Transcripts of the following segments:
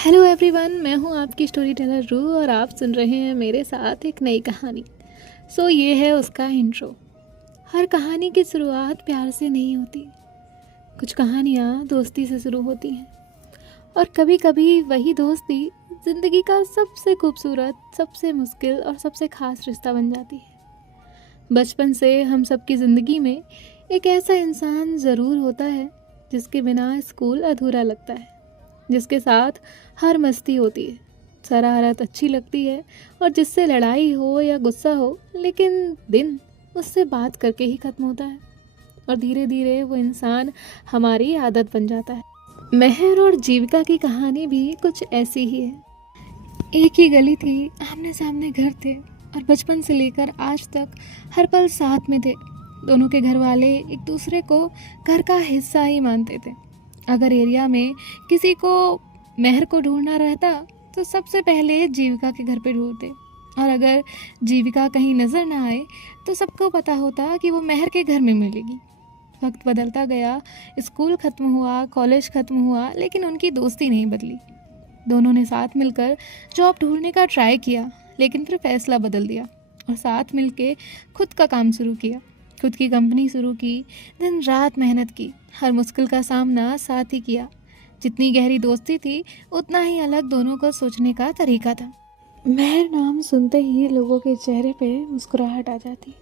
Hello everyone, मैं हूँ आपकी स्टोरी टेलर रू और आप सुन रहे हैं मेरे साथ एक नई कहानी। ये है उसका इंट्रो। हर कहानी की शुरुआत प्यार से नहीं होती। कुछ कहानियाँ दोस्ती से शुरू होती हैं और कभी कभी वही दोस्ती ज़िंदगी का सबसे खूबसूरत, सबसे मुश्किल और सबसे ख़ास रिश्ता बन जाती है। बचपन से हम सबकी ज़िंदगी में एक ऐसा इंसान ज़रूर होता है जिसके बिना स्कूल अधूरा लगता है, जिसके साथ हर मस्ती होती है, शरारत अच्छी लगती है और जिससे लड़ाई हो या गुस्सा हो, लेकिन दिन उससे बात करके ही ख़त्म होता है और धीरे धीरे वो इंसान हमारी आदत बन जाता है। मेहर और जीविका की कहानी भी कुछ ऐसी ही है। एक ही गली थी, आमने सामने घर थे और बचपन से लेकर आज तक हर पल साथ में थे। दोनों के घर वाले एक दूसरे को घर का हिस्सा ही मानते थे। अगर एरिया में किसी को मेहर को ढूंढना रहता तो सबसे पहले जीविका के घर पे ढूंढते, और अगर जीविका कहीं नज़र ना आए तो सबको पता होता कि वो मेहर के घर में मिलेगी। वक्त बदलता गया, स्कूल ख़त्म हुआ, कॉलेज ख़त्म हुआ, लेकिन उनकी दोस्ती नहीं बदली। दोनों ने साथ मिलकर जॉब ढूंढने का ट्राई किया, लेकिन फिर फैसला बदल दिया और साथ मिलके खुद का काम शुरू किया, खुद की कंपनी शुरू की, दिन रात मेहनत की, हर मुश्किल का सामना साथ ही किया। जितनी गहरी दोस्ती थी उतना ही अलग दोनों को सोचने का तरीका था। मेहर नाम सुनते ही लोगों के चेहरे पे मुस्कुराहट आ जाती।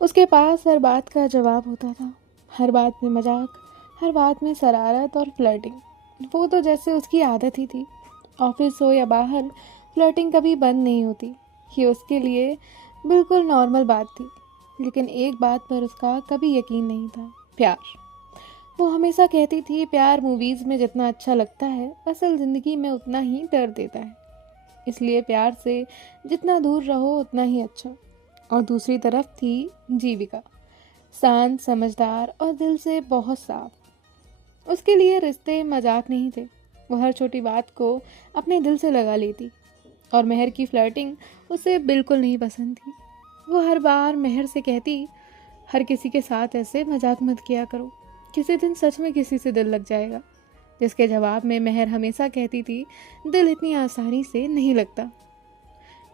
उसके पास हर बात का जवाब होता था, हर बात में मजाक, हर बात में शरारत और फ्लर्टिंग। वो तो जैसे उसकी आदत ही थी। ऑफिस हो या बाहर, फ्लर्टिंग कभी बंद नहीं होती। ये उसके लिए बिल्कुल नॉर्मल बात थी। लेकिन एक बात पर उसका कभी यकीन नहीं था, प्यार। वो हमेशा कहती थी, प्यार मूवीज़ में जितना अच्छा लगता है, असल ज़िंदगी में उतना ही डर देता है। इसलिए प्यार से जितना दूर रहो उतना ही अच्छा। और दूसरी तरफ थी जीविका, शांत, समझदार और दिल से बहुत साफ। उसके लिए रिश्ते मजाक नहीं थे। वो हर छोटी बात को अपने दिल से लगा लेती और मेहर की फ्लर्टिंग उसे बिल्कुल नहीं पसंद थी। वो हर बार मेहर से कहती, हर किसी के साथ ऐसे मजाक मत किया करो, किसी दिन सच में किसी से दिल लग जाएगा। जिसके जवाब में मेहर हमेशा कहती थी, दिल इतनी आसानी से नहीं लगता।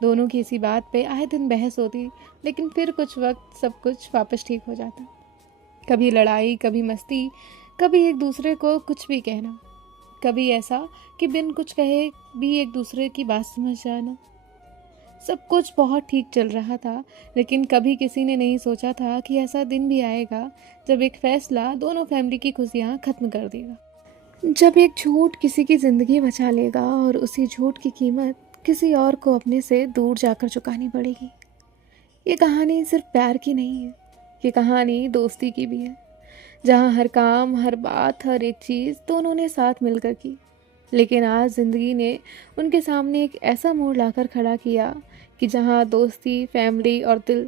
दोनों की इसी बात पे आए दिन बहस होती, लेकिन फिर कुछ वक्त सब कुछ वापस ठीक हो जाता। कभी लड़ाई, कभी मस्ती, कभी एक दूसरे को कुछ भी कहना, कभी ऐसा कि बिन कुछ कहे भी एक दूसरे की बात समझ जाना। सब कुछ बहुत ठीक चल रहा था, लेकिन कभी किसी ने नहीं सोचा था कि ऐसा दिन भी आएगा जब एक फैसला दोनों फैमिली की खुशियाँ खत्म कर देगा। जब एक झूठ किसी की ज़िंदगी बचा लेगा और उसी झूठ की कीमत किसी और को अपने से दूर जाकर चुकानी पड़ेगी। ये कहानी सिर्फ प्यार की नहीं है, ये कहानी दोस्ती की भी है, जहाँ हर काम, हर बात, हर एक चीज़ दोनों ने साथ मिलकर की। लेकिन आज ज़िंदगी ने उनके सामने एक ऐसा मोड़ लाकर खड़ा किया कि जहाँ दोस्ती, फैमिली और दिल,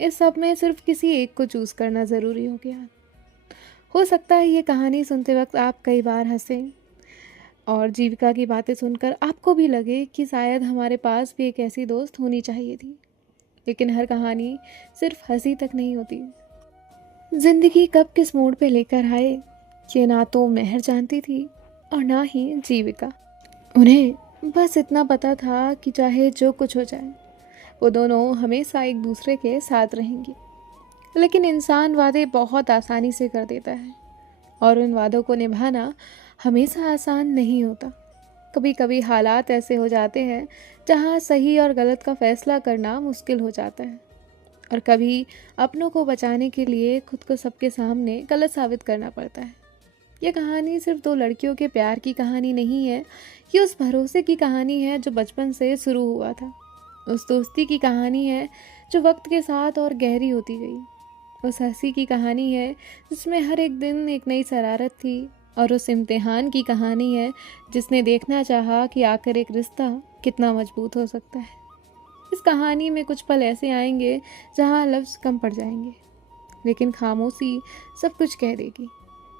इस सब में सिर्फ किसी एक को चूज़ करना ज़रूरी हो गया। हो सकता है ये कहानी सुनते वक्त आप कई बार हंसें और जीविका की बातें सुनकर आपको भी लगे कि शायद हमारे पास भी एक ऐसी दोस्त होनी चाहिए थी। लेकिन हर कहानी सिर्फ हंसी तक नहीं होती। जिंदगी कब किस मोड़ पे लेकर आए, ये ना तो मेहर जानती थी और ना ही जीविका। उन्हें बस इतना पता था कि चाहे जो कुछ हो जाए, वो दोनों हमेशा एक दूसरे के साथ रहेंगी। लेकिन इंसान वादे बहुत आसानी से कर देता है और उन वादों को निभाना हमेशा आसान नहीं होता। कभी कभी हालात ऐसे हो जाते हैं जहाँ सही और गलत का फैसला करना मुश्किल हो जाता है, और कभी अपनों को बचाने के लिए खुद को सबके सामने गलत साबित करना पड़ता है। ये कहानी सिर्फ दो लड़कियों के प्यार की कहानी नहीं है, ये उस भरोसे की कहानी है जो बचपन से शुरू हुआ था। उस दोस्ती की कहानी है जो वक्त के साथ और गहरी होती गई। उस हंसी की कहानी है जिसमें हर एक दिन एक नई शरारत थी, और उस इम्तिहान की कहानी है जिसने देखना चाहा कि आखिर एक रिश्ता कितना मजबूत हो सकता है। इस कहानी में कुछ पल ऐसे आएंगे जहाँ लफ्ज़ कम पड़ जाएंगे, लेकिन खामोशी सब कुछ कह देगी।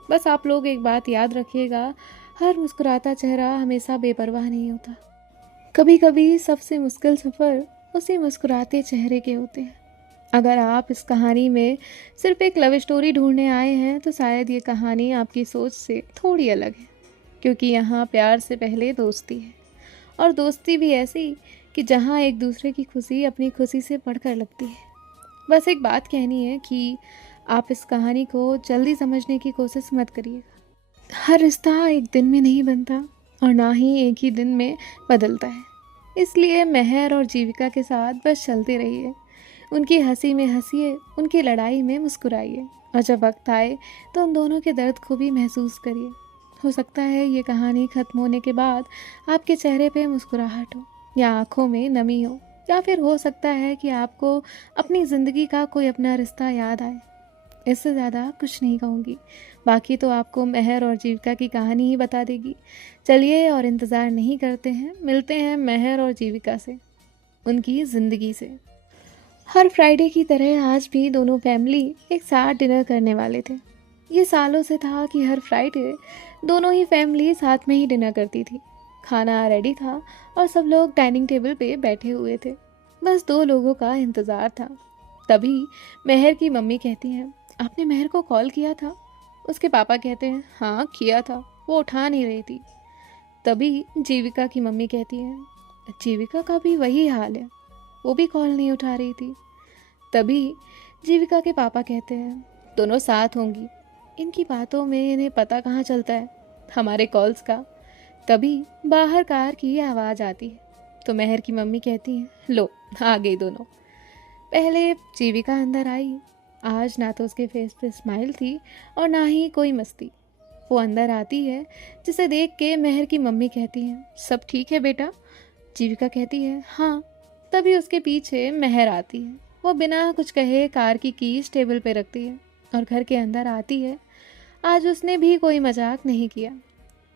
बस आप लोग एक बात याद रखिएगा, हर मुस्कुराता चेहरा हमेशा बेपरवाह नहीं होता। कभी कभी सबसे मुश्किल सफ़र उसी मुस्कुराते चेहरे के होते हैं। अगर आप इस कहानी में सिर्फ एक लव स्टोरी ढूंढने आए हैं तो शायद ये कहानी आपकी सोच से थोड़ी अलग है। क्योंकि यहाँ प्यार से पहले दोस्ती है, और दोस्ती भी ऐसी कि जहाँ एक दूसरे की खुशी अपनी खुशी से बढ़कर लगती है। बस एक बात कहनी है कि आप इस कहानी को जल्दी समझने की कोशिश मत करिएगा। हर रिश्ता एक दिन में नहीं बनता और ना ही एक ही दिन में बदलता है। इसलिए मेहर और जीविका के साथ बस चलते रहिए, उनकी हंसी में हंसिए, उनकी लड़ाई में मुस्कुराइए, और जब वक्त आए तो उन दोनों के दर्द को भी महसूस करिए। हो सकता है ये कहानी ख़त्म होने के बाद आपके चेहरे पे मुस्कुराहट हो, या आँखों में नमी हो, या फिर हो सकता है कि आपको अपनी ज़िंदगी का कोई अपना रिश्ता याद आए। इससे ज़्यादा कुछ नहीं कहूँगी, बाकी तो आपको मेहर और जीविका की कहानी ही बता देगी। चलिए और इंतज़ार नहीं करते हैं, मिलते हैं मेहर और जीविका से, उनकी ज़िंदगी से। हर फ्राइडे की तरह आज भी दोनों फैमिली एक साथ डिनर करने वाले थे। ये सालों से था कि हर फ्राइडे दोनों ही फैमिली साथ में ही डिनर करती थी। खाना रेडी था और सब लोग डाइनिंग टेबल पे बैठे हुए थे। बस दो लोगों का इंतज़ार था। तभी मेहर की मम्मी कहती हैं, आपने मेहर को कॉल किया था? उसके पापा कहते हैं, हाँ किया था, वो उठा नहीं रही थी। तभी जीविका की मम्मी कहती है, जीविका का भी वही हाल है, वो भी कॉल नहीं उठा रही थी। तभी जीविका के पापा कहते हैं, दोनों साथ होंगी, इनकी बातों में इन्हें पता कहाँ चलता है हमारे कॉल्स का। तभी बाहर कार की आवाज़ आती है तो मेहर की मम्मी कहती है, लो आ गई दोनों। पहले जीविका अंदर आई। आज ना तो उसके फेस पे स्माइल थी और ना ही कोई मस्ती। वो अंदर आती है, जिसे देख के मेहर की मम्मी कहती है, सब ठीक है बेटा? जीविका कहती है, हाँ। तभी उसके पीछे मेहर आती है। वो बिना कुछ कहे कार की कीज टेबल पे रखती है और घर के अंदर आती है। आज उसने भी कोई मजाक नहीं किया।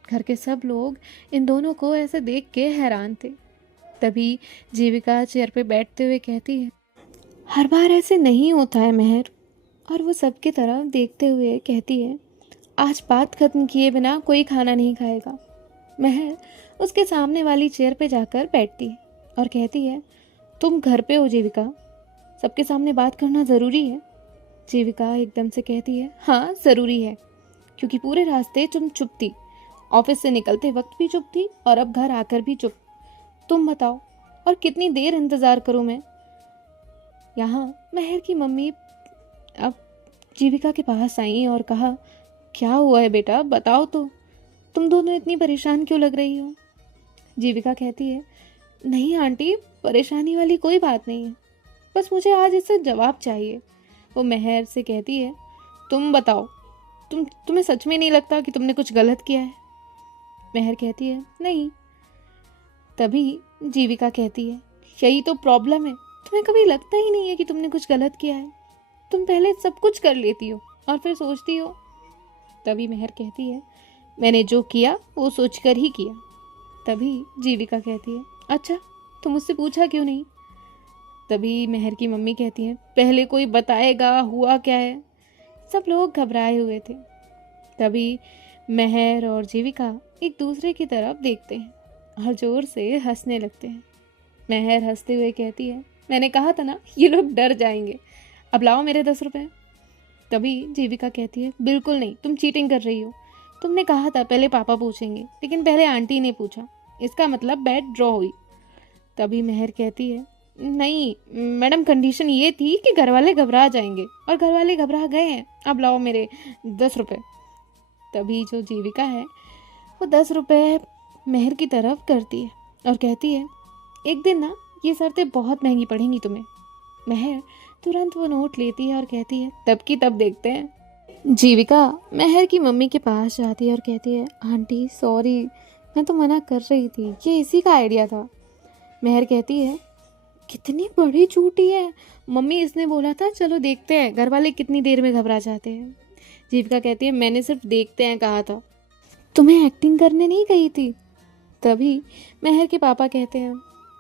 घर के सब लोग इन दोनों को ऐसे देख के हैरान थे। तभी जीविका चेयर पे बैठते हुए कहती है, हर बार ऐसे नहीं होता है मेहर। और वो सबकी तरफ देखते हुए कहती है, आज बात खत्म किए बिना कोई खाना नहीं खाएगा। मेहर उसके सामने वाली चेयर पे जाकर बैठती है और कहती है, तुम घर पे हो जीविका, सबके सामने बात करना ज़रूरी है। जीविका एकदम से कहती है, हाँ ज़रूरी है, क्योंकि पूरे रास्ते तुम चुप थी, ऑफिस से निकलते वक्त भी चुप थी और अब घर आकर भी चुप। तुम बताओ और कितनी देर इंतज़ार करूँ मैं? यहाँ मेहर की मम्मी अब जीविका के पास आई और कहा, क्या हुआ है बेटा, बताओ तो, तुम दोनों इतनी परेशान क्यों लग रही हो? जीविका कहती है, नहीं आंटी, परेशानी वाली कोई बात नहीं है, बस मुझे आज इससे जवाब चाहिए। वो मेहर से कहती है, तुम बताओ, तुम्हें सच में नहीं लगता कि तुमने कुछ गलत किया है? मेहर कहती है, नहीं। तभी जीविका कहती है, यही तो प्रॉब्लम है, तुम्हें कभी लगता ही नहीं है कि तुमने कुछ गलत किया है। तुम पहले सब कुछ कर लेती हो और फिर सोचती हो। तभी मेहर कहती है, मैंने जो किया वो सोचकर ही किया। तभी जीविका कहती है, अच्छा तो मुझसे पूछा क्यों नहीं? तभी मेहर की मम्मी कहती है, पहले कोई बताएगा हुआ क्या है? सब लोग घबराए हुए थे। तभी मेहर और जीविका एक दूसरे की तरफ देखते हैं और ज़ोर से हंसने लगते हैं। मेहर हंसते हुए कहती है, मैंने कहा था ना ये लोग डर जाएंगे, अब लाओ मेरे 10 रुपए। तभी जीविका कहती है, बिल्कुल नहीं, तुम चीटिंग कर रही हो। तुमने कहा था पहले पापा पूछेंगे, लेकिन पहले आंटी ने पूछा, इसका मतलब बैट ड्रॉ हुई। तभी मेहर कहती है, नहीं मैडम, कंडीशन ये थी कि घर वाले घबरा जाएंगे और घर वाले घबरा गए हैं, अब लाओ मेरे 10 रुपये। तभी जो जीविका है वो 10 रुपये मेहर की तरफ करती है और कहती है, एक दिन ना ये शर्तें बहुत महंगी पड़ेंगी तुम्हें। मेहर तुरंत वो नोट लेती है और कहती है, तब की तब देखते हैं। जीविका मेहर की मम्मी के पास जाती है और कहती है, आंटी सॉरी, मैं तो मना कर रही थी, ये इसी का आइडिया था। मेहर कहती है, कितनी बड़ी झूठी है मम्मी, इसने बोला था चलो देखते हैं घर वाले कितनी देर में घबरा जाते हैं। जीविका कहती है, मैंने सिर्फ देखते हैं कहा था, तुम्हें एक्टिंग करने नहीं कही थी। तभी मेहर के पापा कहते हैं,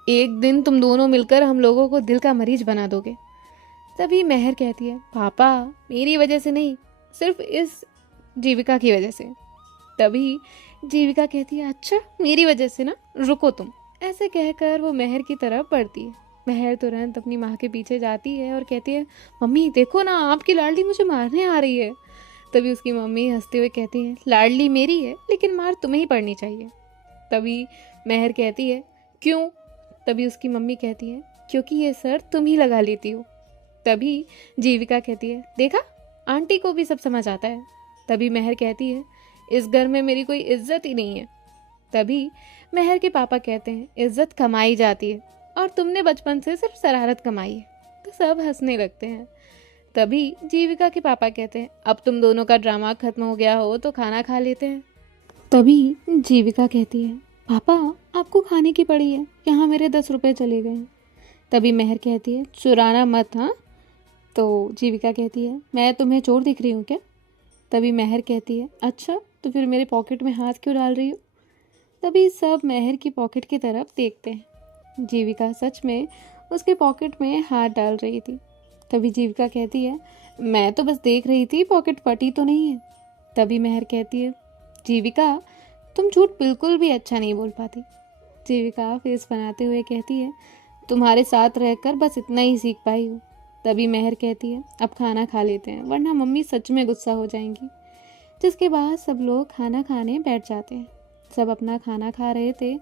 एक दिन तुम दोनों मिलकर हम लोगों को दिल का मरीज बना दोगे। तभी मेहर कहती है, पापा मेरी वजह से नहीं, सिर्फ इस जीविका की वजह से। तभी जीविका कहती है, अच्छा मेरी वजह से ना, रुको तुम। ऐसे कहकर वो मेहर की तरफ बढ़ती है। मेहर तुरंत अपनी माँ के पीछे जाती है और कहती है, मम्मी देखो ना, आपकी लाडली मुझे मारने आ रही है। तभी उसकी मम्मी हंसते हुए कहती है, लाडली मेरी है लेकिन मार तुम्हें ही पड़नी चाहिए। तभी महर कहती है, क्यों? तभी उसकी मम्मी कहती है, क्योंकि ये सर तुम ही लगा लेती हो। तभी जीविका कहती है, देखा, आंटी को भी सब समझ आता है। तभी महर कहती है, इस घर में मेरी कोई इज्जत ही नहीं है। तभी महर के पापा कहते हैं, इज्जत कमाई जाती है और तुमने बचपन से सिर्फ शरारत कमाई है। तो सब हंसने लगते हैं। तभी जीविका के पापा कहते हैं, अब तुम दोनों का ड्रामा खत्म हो गया हो तो खाना खा लेते हैं। तभी जीविका कहती है, पापा आपको खाने की पड़ी है, यहाँ मेरे 10 रुपए चले गए। तभी महर कहती है, चुराना मत हाँ। तो जीविका कहती है, मैं तुम्हें चोर दिख रही हूँ क्या? तभी महर कहती है, अच्छा तो फिर मेरे पॉकेट में हाथ क्यों डाल रही हो? तभी सब महर की पॉकेट की तरफ देखते हैं। जीविका सच में उसके पॉकेट में हाथ डाल रही थी। तभी जीविका कहती है, मैं तो बस देख रही थी, पॉकेट फटी तो नहीं है। तभी महर कहती है, जीविका तुम झूठ बिल्कुल भी अच्छा नहीं बोल पाती। जीविका फेस बनाते हुए कहती है, तुम्हारे साथ रहकर बस इतना ही सीख पाई हूँ। तभी महर कहती है, अब खाना खा लेते हैं वरना मम्मी सच में गुस्सा हो जाएंगी। जिसके बाद सब लोग खाना खाने बैठ जाते हैं। सब अपना खाना खा रहे थे।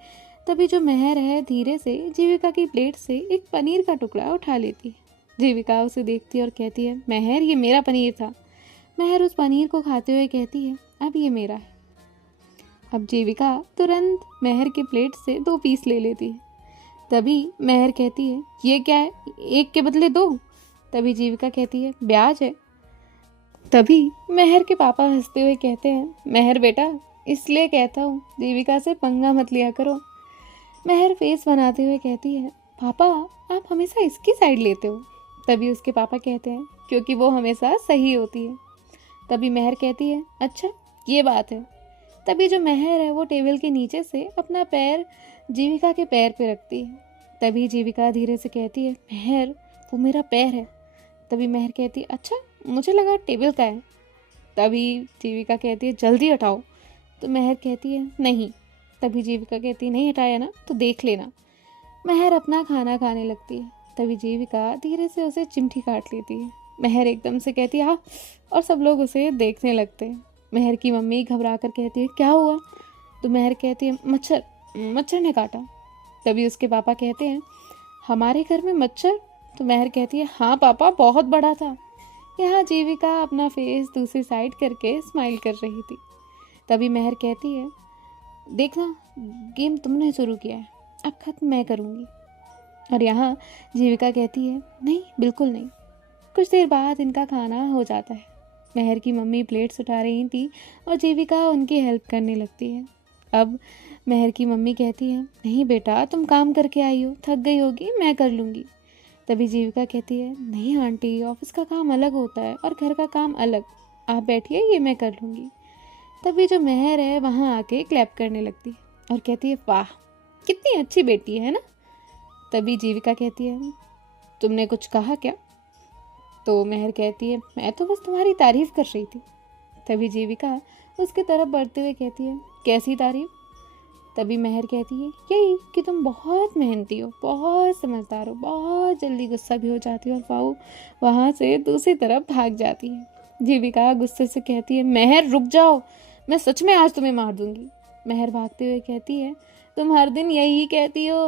तभी जो महर है धीरे से जीविका की प्लेट से एक पनीर का टुकड़ा उठा लेती है। जीविका उसे देखती है और कहती है, महर ये मेरा पनीर था। महर उस पनीर को खाते हुए कहती है, अब ये मेरा है। अब जीविका तुरंत महर के प्लेट से 2 पीस ले लेती है। तभी महर कहती है, ये क्या है, एक के बदले 2? तभी जीविका कहती है, ब्याज है। तभी महर के पापा हंसते हुए कहते हैं, महर बेटा इसलिए कहता हूँ जीविका से पंगा मत लिया करो। महर फेस बनाते हुए कहती है, पापा आप हमेशा इसकी साइड लेते हो। तभी उसके पापा कहते हैं, क्योंकि वो हमेशा सही होती है। तभी महर कहती है, अच्छा ये बात है। तभी जो महर है वो टेबल के नीचे से अपना पैर जीविका के पैर पे रखती है। तभी जीविका धीरे से कहती है, महर वो मेरा पैर है। तभी महर कहती है, अच्छा मुझे लगा टेबल का है। तभी जीविका कहती है, जल्दी हटाओ। तो महर कहती है, नहीं। तभी जीविका कहती है, नहीं हटाया ना तो देख लेना। महर अपना खाना खाने लगती है। तभी जीविका धीरे से उसे चिमटी काट लेती है। महर एकदम से कहती है, हाँ, और सब लोग उसे देखने लगते हैं। महर की मम्मी घबरा कर कहती है, क्या हुआ? तो महर कहती है, मच्छर ने काटा। तभी उसके पापा कहते हैं, हमारे घर में मच्छर? तो महर कहती है, हाँ पापा बहुत बड़ा था। यहाँ जीविका अपना फेस दूसरी साइड करके स्माइल कर रही थी। तभी महर कहती है, देखना गेम तुमने शुरू किया है, अब खत्म मैं करूँगी। और यहाँ जीविका कहती है, नहीं बिल्कुल नहीं। कुछ देर बाद इनका खाना हो जाता है। महर की मम्मी प्लेट्स उठा रही थी और जीविका उनकी हेल्प करने लगती है। अब महर की मम्मी कहती है, नहीं बेटा तुम काम करके आई हो, थक गई होगी, मैं कर लूँगी। तभी जीविका कहती है, नहीं आंटी ऑफिस का काम अलग होता है और घर का काम अलग, आप बैठिए ये मैं कर लूँगी। तभी जो महर है वहाँ आके क्लैप करने लगती है और कहती है, वाह कितनी अच्छी बेटी है ना। तभी जीविका कहती है, तुमने कुछ कहा क्या? तो महर कहती है, मैं तो बस तुम्हारी तारीफ कर रही थी। तभी जीविका उसके तरफ बढ़ते हुए कहती है, कैसी तारीफ? तभी महर कहती है, यही कि तुम बहुत मेहनती हो, बहुत समझदार हो, बहुत जल्दी गुस्सा भी हो जाती हो। और वाऊ वहाँ से दूसरी तरफ भाग जाती है। जीविका गुस्से से कहती है, महर रुक जाओ, मैं सच में आज तुम्हें मार दूंगी। महर भागते हुए कहती है, तुम हर दिन यही कहती हो।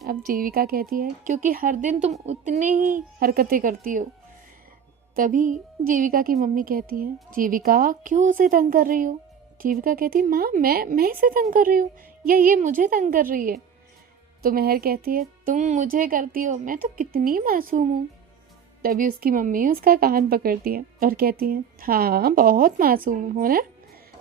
अब जीविका कहती है, क्योंकि हर दिन तुम उतने ही हरकतें करती हो। तभी जीविका की मम्मी कहती है, जीविका क्यों उसे तंग कर रही हो? जीविका कहती है, माँ मैं इसे तंग कर रही हूँ या ये मुझे तंग कर रही है? तो महर कहती है, तुम मुझे करती हो, मैं तो कितनी मासूम हूँ। तभी उसकी मम्मी उसका कान पकड़ती है और कहती है, हाँ बहुत मासूम हो ना।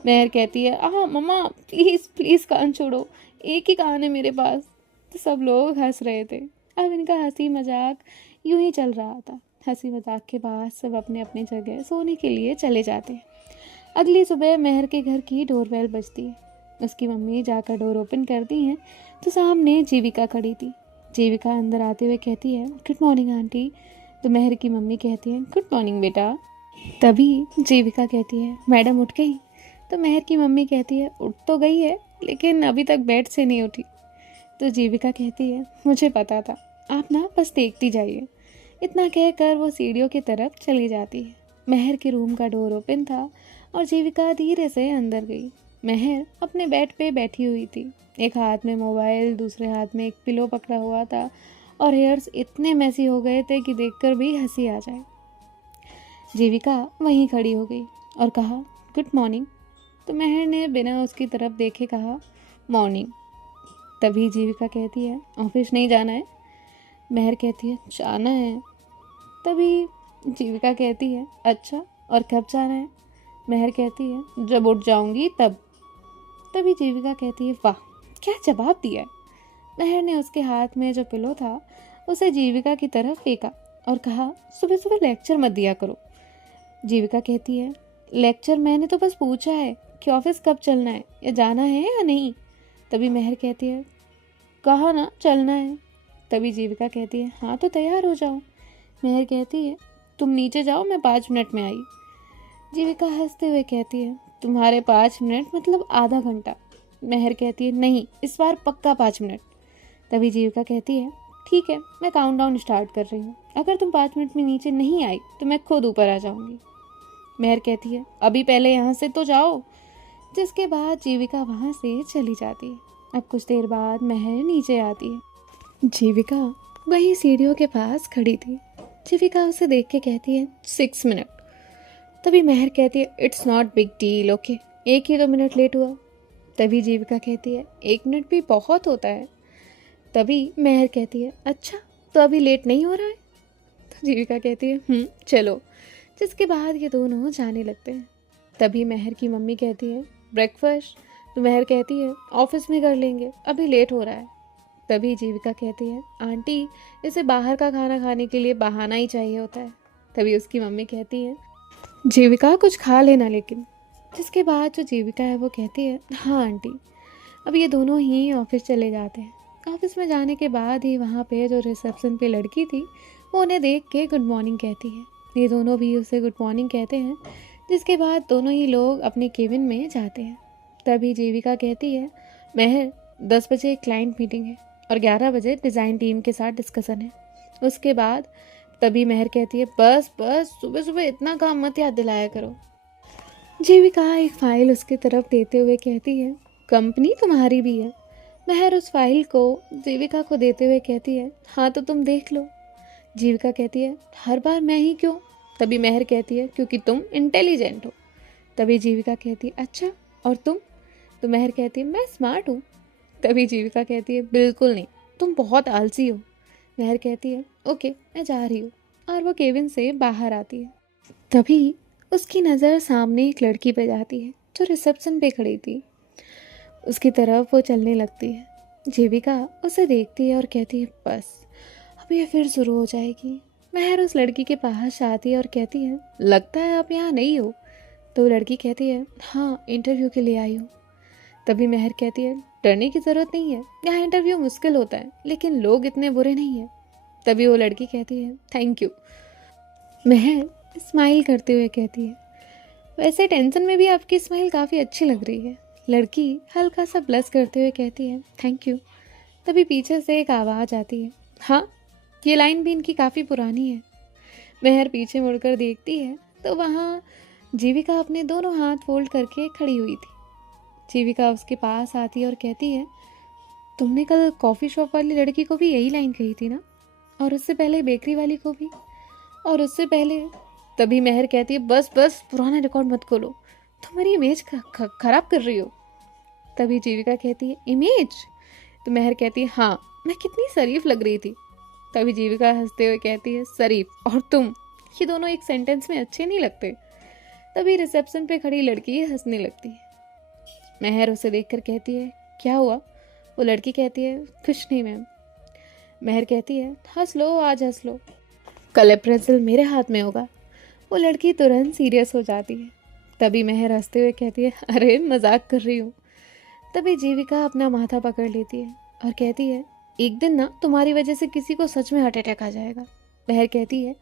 महर कहती है, हाँ मम्मा प्लीज़ प्लीज़ कान छोड़ो, एक ही कान है मेरे पास। तो सब लोग हंस रहे थे। अब इनका हंसी मजाक यूं ही चल रहा था। हंसी मजाक के बाद सब अपने अपने जगह सोने के लिए चले जाते हैं। अगली सुबह महर के घर की डोरबेल बजती है। उसकी मम्मी जाकर डोर ओपन करती हैं तो सामने जीविका खड़ी थी। जीविका अंदर आते हुए कहती है, गुड मॉर्निंग आंटी। तो महर की मम्मी कहती है, गुड मॉर्निंग बेटा। तभी जीविका कहती है, मैडम उठ गई? तो महर की मम्मी कहती है, उठ तो गई है लेकिन अभी तक बेड से नहीं उठी। तो जीविका कहती है, मुझे पता था, आप ना बस देखती जाइए। इतना कहकर वो सीढ़ियों की तरफ चली जाती है। महर के रूम का डोर ओपन था और जीविका धीरे से अंदर गई। महर अपने बेड पे बैठी हुई थी, एक हाथ में मोबाइल, दूसरे हाथ में एक पिलो पकड़ा हुआ था और हेयर्स इतने मैसी हो गए थे कि देखकर भी हंसी आ जाए। जीविका वहीं खड़ी हो गई और कहा, गुड मॉर्निंग। तो महर ने बिना उसकी तरफ देखे कहा, मॉर्निंग। तभी जीविका कहती है, ऑफिस नहीं जाना है? महर कहती है, जाना है। तभी जीविका कहती है, अच्छा, और कब जाना है? महर कहती है, जब उठ जाऊंगी तब। तभी जीविका कहती है, वाह, क्या जवाब दिया है। महर ने उसके हाथ में जो पिलो था उसे जीविका की तरफ फेंका और कहा, सुबह सुबह लेक्चर मत दिया करो। जीविका कहती है, लेक्चर मैंने तो बस पूछा है कि ऑफिस कब चलना है या जाना है या नहीं। तभी महर कहती है, कहा ना चलना है। तभी जीविका कहती है, हाँ तो तैयार हो जाओ। महर कहती है, तुम नीचे जाओ, मैं 5 मिनट में आई। जीविका हंसते हुए कहती है, तुम्हारे 5 मिनट मतलब आधा घंटा। महर कहती है, नहीं, इस बार पक्का 5 मिनट। तभी जीविका कहती है, ठीक है, मैं काउंटडाउन स्टार्ट कर रही हूँ। अगर तुम 5 मिनट में नीचे नहीं आई तो मैं खुद ऊपर आ जाऊंगी। महर कहती है, अभी पहले यहाँ से तो जाओ। जिसके बाद जीविका वहाँ से चली जाती है। अब कुछ देर बाद महर नीचे आती है। जीविका वही सीढ़ियों के पास खड़ी थी। जीविका उसे देख के कहती है, 6 मिनट। तभी महर कहती है, it's not big deal, okay, 1 ही 2 मिनट लेट हुआ। तभी जीविका कहती है, 1 मिनट भी बहुत होता है। तभी महर कहती है, अच्छा, तो अभी लेट नहीं हो रहा है? तो जीविका कहती है, चलो। जिसके बाद ये दोनों जाने लगते हैं। तभी महर की मम्मी कहती है, ब्रेकफास्ट? तो महर कहती है, ऑफिस में कर लेंगे, अभी लेट हो रहा है। तभी जीविका कहती है, आंटी, इसे बाहर का खाना खाने के लिए बहाना ही चाहिए होता है। तभी उसकी मम्मी कहती है, जीविका कुछ खा लेना लेकिन। जिसके बाद जो जीविका है वो कहती है, हाँ आंटी। अब ये दोनों ही ऑफिस चले जाते हैं। ऑफिस में जाने के बाद ही वहाँ पे जो रिसेप्शन पे लड़की थी वो उन्हें देख के गुड मॉर्निंग कहती है। ये दोनों भी उसे गुड मॉर्निंग कहते हैं। जिसके बाद दोनों ही लोग अपने केबिन में जाते हैं। तभी जीविका कहती है, महर, 10 बजे एक क्लाइंट मीटिंग है और 11 बजे डिज़ाइन टीम के साथ डिस्कशन है। उसके बाद तभी महर कहती है, बस बस, सुबह सुबह इतना काम मत याद दिलाया करो। जीविका एक फ़ाइल उसकी तरफ देते हुए कहती है, कंपनी तुम्हारी भी है। महर उस फाइल को जीविका को देते हुए कहती है, हाँ तो तुम देख लो। जीविका कहती है, हर बार मैं ही क्यों? तभी महर कहती है, क्योंकि तुम इंटेलिजेंट हो। तभी जीविका कहती है, अच्छा, और तुम? तो महर कहती है, मैं स्मार्ट हूँ। तभी जीविका कहती है, बिल्कुल नहीं, तुम बहुत आलसी हो। महर कहती है, ओके, मैं जा रही हूँ। और वो केबिन से बाहर आती है। तभी उसकी नज़र सामने एक लड़की पे जाती है जो रिसेप्शन पे खड़ी थी। उसकी तरफ वो चलने लगती है। जीविका उसे देखती है और कहती है, बस अब ये फिर शुरू हो जाएगी। महर उस लड़की के पास आती है और कहती है, लगता है आप यहाँ नहीं हो। तो वो लड़की कहती है, हाँ, इंटरव्यू के लिए आई हूँ। तभी महर कहती है, डरने की ज़रूरत नहीं है, यहाँ इंटरव्यू मुश्किल होता है लेकिन लोग इतने बुरे नहीं हैं। तभी वो लड़की कहती है, थैंक यू। महर स्माइल करते हुए कहती है, वैसे टेंशन में भी आपकी स्माइल काफ़ी अच्छी लग रही है। लड़की हल्का सा ब्लश करते हुए कहती है, थैंक यू। तभी पीछे से एक आवाज़ आती है, हाँ, ये लाइन भी इनकी काफ़ी पुरानी है। महर पीछे मुड़कर देखती है तो वहाँ जीविका अपने दोनों हाथ फोल्ड करके खड़ी हुई थी। जीविका उसके पास आती है और कहती है, तुमने कल कॉफ़ी शॉप वाली लड़की को भी यही लाइन कही थी ना? और उससे पहले बेकरी वाली को भी, और उससे पहले। तभी महर कहती है, बस बस, पुराना रिकॉर्ड मत खोलो, तुम मेरी इमेज खराब कर रही हो। तभी जीविका कहती है, इमेज? तो महर कहती है, हाँ, मैं कितनी शरीफ लग रही थी। तभी जीविका हंसते हुए कहती है, शरीफ और तुम, ये दोनों एक सेंटेंस में अच्छे नहीं लगते। तभी रिसेप्शन पे खड़ी लड़की हंसने लगती है। महर उसे देखकर कहती है, क्या हुआ? वो लड़की कहती है, कुछ नहीं मैम। महर कहती है, हंस लो, आज हंस लो, कल अप्रेजल मेरे हाथ में होगा। वो लड़की तुरंत सीरियस हो जाती है। तभी महर हंसते हुए कहती है, अरे मजाक कर रही हूँ। तभी जीविका अपना माथा पकड़ लेती है और कहती है, एक दिन ना तुम्हारी वजह से किसी को सच में हार्ट अटैक आ जाएगा। महर कहती है,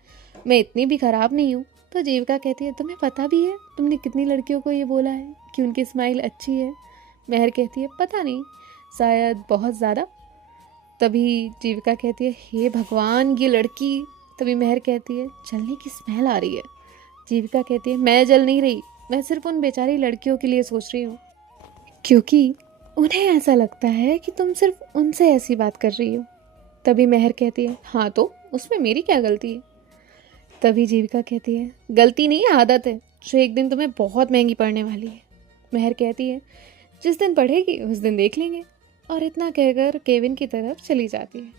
मैं इतनी भी खराब नहीं हूँ। तो जीविका कहती है, तुम्हें पता भी है तुमने कितनी लड़कियों को ये बोला है कि उनकी स्माइल अच्छी है? महर कहती है, पता नहीं, शायद बहुत ज़्यादा। तभी जीविका कहती है, हे भगवान, ये लड़की। तभी महर कहती है, जलने की स्मेल आ रही है। जीविका कहती है, मैं जल नहीं रही, मैं सिर्फ उन बेचारी लड़कियों के लिए सोच रही हूँ, क्योंकि उन्हें ऐसा लगता है कि तुम सिर्फ उनसे ऐसी बात कर रही हो। तभी मेहर कहती है, हाँ तो उसमें मेरी क्या गलती है। तभी जीविका कहती है, गलती नहीं आदत है, जो एक दिन तुम्हें बहुत महंगी पड़ने वाली है। मेहर कहती है, जिस दिन पढ़ेगी उस दिन देख लेंगे। और इतना कहकर केविन की तरफ चली जाती है।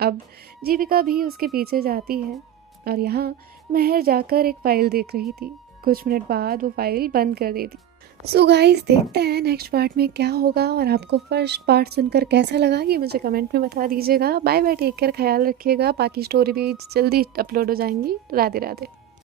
अब जीविका भी उसके पीछे जाती है और यहाँ मेहर जाकर एक फाइल देख रही थी। कुछ मिनट बाद वो फाइल बंद कर देती। सो गाइस, देखते हैं नेक्स्ट पार्ट में क्या होगा, और आपको फर्स्ट पार्ट सुनकर कैसा लगा ये मुझे कमेंट में बता दीजिएगा। बाय बाय, टेक केयर, ख्याल रखिएगा। बाकी स्टोरी भी जल्दी अपलोड हो जाएंगी। राधे राधे।